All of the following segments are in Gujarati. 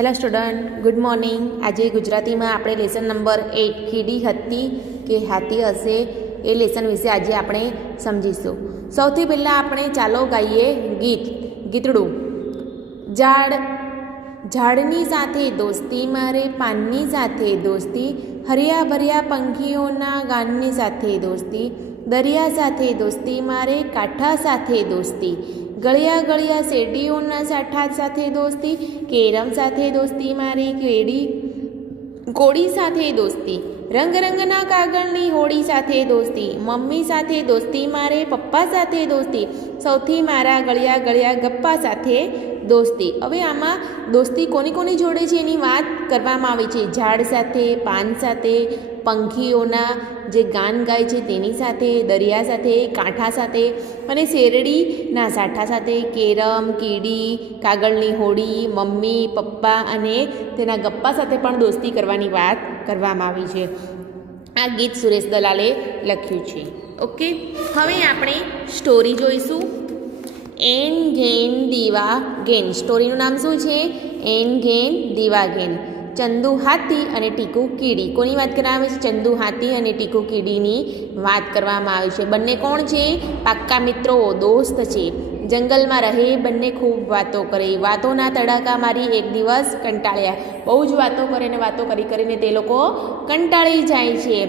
Hello student, good morning. આજે ગુજરાતીમાં આપણે લેસન નંબર 8 કીડી હતી કે હાથી હશે એ લેસન વિશે આજે આપણે સમજીશું. સૌથી પહેલાં આપણે ચાલો ગાઈએ ગીતડું. ઝાડની સાથે દોસ્તી મારે, પાનની સાથે દોસ્તી, હરિયા ભર્યા પંખીઓના ગાનની સાથે દોસ્તી, દરિયા સાથે દોસ્તી મારે, કાંઠા સાથે દોસ્તી, ગળ્યા ગળ્યા શેરડીઓના સાઠા સાથે દોસ્તી, કેરમ સાથે દોસ્તી મારી, કોળી સાથે દોસ્તી, રંગ રંગના કાગળની હોળી સાથે દોસ્તી, મમ્મી સાથે દોસ્તી મારે, પપ્પા સાથે દોસ્તી, સૌથી મારા ગળ્યા ગળ્યા ગપ્પા સાથે દોસ્તી. હવે આમાં દોસ્તી કોની કોની જોડે છે એની વાત કરવામાં આવી છે. ઝાડ સાથે, પાન સાથે, પંખીઓના જે ગાન ગાય છે તેની સાથે, દરિયા સાથે, કાંઠા સાથે અને શેરડીના સાઠા સાથે, કેરમ, કીડી, કાગળની હોડી, મમ્મી, પપ્પા અને તેના ગપ્પા સાથે પણ દોસ્તી કરવાની વાત કરવામાં આવી છે. આ ગીત સુરેશ દલાલે લખ્યું છે. ઓકે, હવે આપણે સ્ટોરી જોઈશું. એન ઘેન દીવા ઘેન. સ્ટોરીનું નામ શું છે? એન ઘેન દીવા ઘેન. ચંદુ હાથી અને ટીકુ કીડી. કોની વાત કરવામાં આવે છે? ચંદુ હાથી અને ટીકુ કીડીની વાત કરવામાં આવી છે. બંને કોણ છે? પાક્કા મિત્રો, દોસ્ત છે. જંગલમાં રહે, બંને ખૂબ વાતો કરે. વાતોના તડાકા મારી એક દિવસ કંટાળ્યા. બહુ જ વાતો કરે ને વાતો કરી કરીને તે લોકો કંટાળી જાય છે.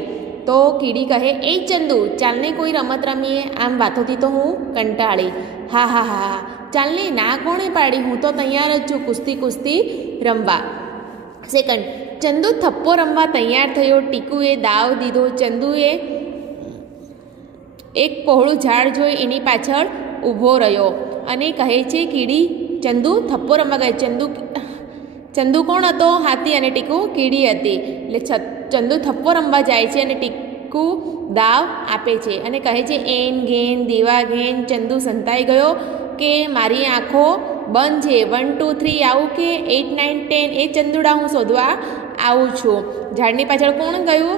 તો કીડી કહે, એ ચંદુ, ચાલને કોઈ રમત રમીએ, આમ વાતોથી તો હું કંટાળી. હા હા હા, ચાલને, ના કોણે પાડી, હું તો તૈયાર જ છું કુસ્તી રમવા. સેકન્ડ, ચંદુ થપ્પો રમવા તૈયાર થયો. ટીકુએ દાવ દીધો. ચંદુએ એક પહોળું ઝાડ જોઈ એની પાછળ ઊભો રહ્યો અને કહે છે, કીડી, ચંદુ થપ્પો રમવા ગયો. ચંદુ કોણ હતો? હાથી અને ટીકુ કીડી હતી. એટલે ચંદુ થપ્પો રમવા જાય છે અને ટીકુ દાવ આપે છે અને કહે છે, એન ઘેન દીવા ઘેન. ચંદુ સંતાઈ ગયો કે મારી આંખો બંધ છે. 1 2 3 આવું કે 8 9 10? એ ચંદુડા હું શોધવા આવું છું. ઝાડની પાછળ કોણ ગયું?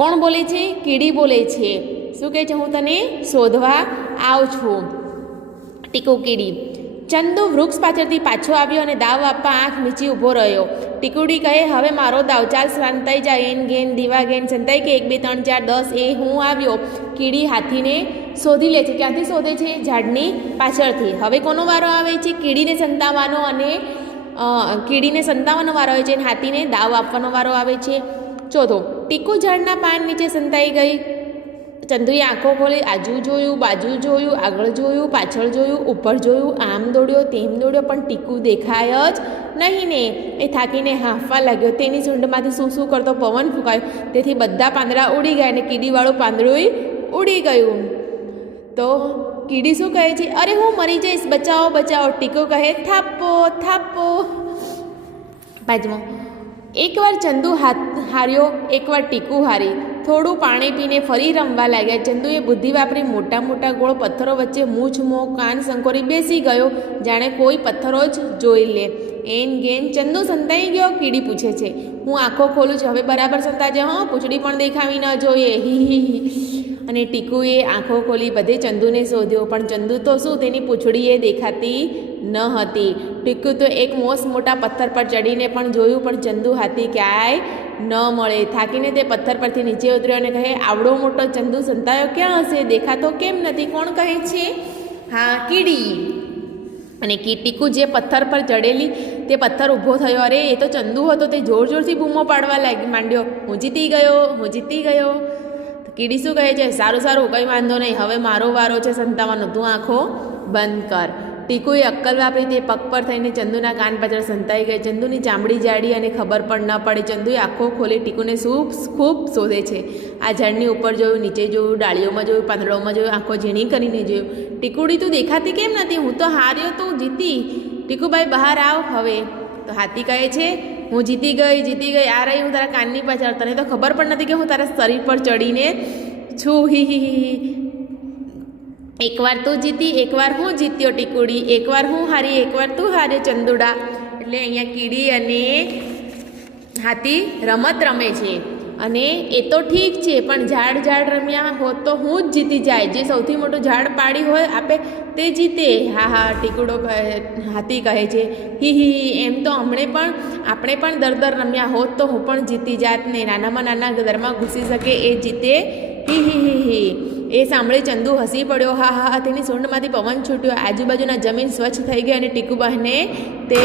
કોણ બોલે છે? કીડી બોલે છે. શું કહે છે? હું તને શોધવા આવું છું. ટીકુ કીડી. ચંદુ વૃક્ષ પાછળથી પાછો આવ્યો અને દાવ આપવા આંખ મીચી ઊભો રહ્યો. ટીકુડી કહે, હવે મારો દાવ, ચાલ સંતાઈ જાય. એન ઘેન દીવા ઘેન. સંતાઈ કે 1 2 3 4 10 એ હું આવ્યો. કીડી હાથીને શોધી લે છે. ક્યાંથી શોધે છે? ઝાડની પાછળથી. હવે કોનો વારો આવે છે? કીડીને સંતાવવાનો વારો આવે છે અને હાથીને દાવ આપવાનો વારો આવે છે. ચોથો, ટીકુ ઝાડના પાન નીચે સંતાઈ ગઈ. ચંદુએ આંખો ખોલી, આજુ જોયું, બાજુ જોયું, આગળ જોયું, પાછળ જોયું, ઉપર જોયું, આમ દોડ્યો, તેમ દોડ્યો, પણ ટીકુ દેખાય જ નહીં ને. એ થાકીને હાંફવા લાગ્યો. તેની સૂંઢમાંથી શું કરતો પવન ફૂંકાયો. તેથી બધા પાંદડા ઉડી ગયા અને કીડીવાળું પાંદડું ઉડી ગયું. તો કીડી શું કહે છે? અરે હું મરી જઈશ, બચાવો બચાવો. ટીકુ કહે, થાપો થાપો. પાંચમો, એકવાર ચંદુ હાર્યો, એકવાર ટીકુ હારી. થોડું પાણી પીને ફરી રમવા લાગ્યા. ચંદુએ બુદ્ધિ વાપરી મોટા મોટા ગોળ પથ્થરો વચ્ચે મૂછ મોં કાન સંકોરી બેસી ગયો, જાણે કોઈ પથ્થરો જ જોઈ લે. એન ઘેન. ચંદુ સંતાઈ ગયો? કીડી પૂછે છે. હું આંખો ખોલું છું, હવે બરાબર સંતાજે, હા, પૂંછડી પણ દેખાવી ન જોઈએ. હી. અને ટીકુએ આંખો ખોલી બધે ચંદુને શોધ્યો, પણ ચંદુ તો શું, તેની પૂંછડીએ દેખાતી ન હતી. ટીકુ તો એક મોટા પથ્થર પર ચડીને પણ જોયું, પણ ચંદુ હાથી ક્યાંય ન મળે. થાકીને તે પથ્થર પરથી નીચે ઉતર્યો અને કહે, આવડો મોટો ચંદુ સંતાયો ક્યાં હશે? દેખાતો કેમ નથી? કોણ કહે છે? હા, કીડી. અને ટીકુ જે પથ્થર પર ચડેલી તે પથ્થર ઊભો થયો. અરે, એ તો ચંદુ હતો. તે જોરથી બૂમો પાડવા માંડ્યો, હું જીતી ગયો. કીડી શું કહે છે? સારું, કંઈ વાંધો નહીં, હવે મારો વારો છે સંતાવાનો, તું આંખો બંધ કર. ટીકુએ અક્કલ વાપરી તે પગ પર થઈને ચંદુના કાન પાછળ સંતાઈ ગઈ. ચંદુની ચામડી જાડી અને ખબર પણ ન પડી. ચંદુએ આંખો ખોલી ટીકુને ખૂબ શોધે છે. આ ઝાડની ઉપર જોયું, નીચે જોયું, ડાળીઓમાં જોયું, પાંદડાઓમાં જોયું, આંખો ઝીણી કરીને જોયું. ટીકુડી, તું દેખાતી કેમ નથી? હું તો હાર્યો, તું જીતી. ટીકુભાઈ, બહાર આવ હવે. તો હાથી કહે છે, હું જીતી ગઈ. આ રહી હું તારા કાનની પાછળ. તને તો ખબર પણ નથી કે હું તારા શરીર પર ચડીને છું. હી. એકવાર તું જીતી, એકવાર હું જીત્યો ટીકુડી. એકવાર હું હારી, એકવાર તું હાર્યો ચંદુડા. એટલે અહીંયા કીડી અને હાથી રમત રમે છે. અને એ તો ઠીક છે, પણ ઝાડ રમ્યા હોત તો હું જ જીતી જાય. જે સૌથી મોટું ઝાડ પાડી હોય આપે તે જીતે. હા હા ટીકુડો હાથી કહે છે, હી હી એમ તો આપણે પણ દર રમ્યા હોત તો હું પણ જીતી જાત ને. નાનામાં નાના ઘરમાં ઘૂસી શકે એ જીતે, હી હી હી હી. એ સાંભળી ચંદુ હસી પડ્યો. હા હા તેની સૂંઢમાંથી પવન છૂટ્યો. આજુબાજુના જમીન સ્વચ્છ થઈ ગઈ અને ટીકુબાને તે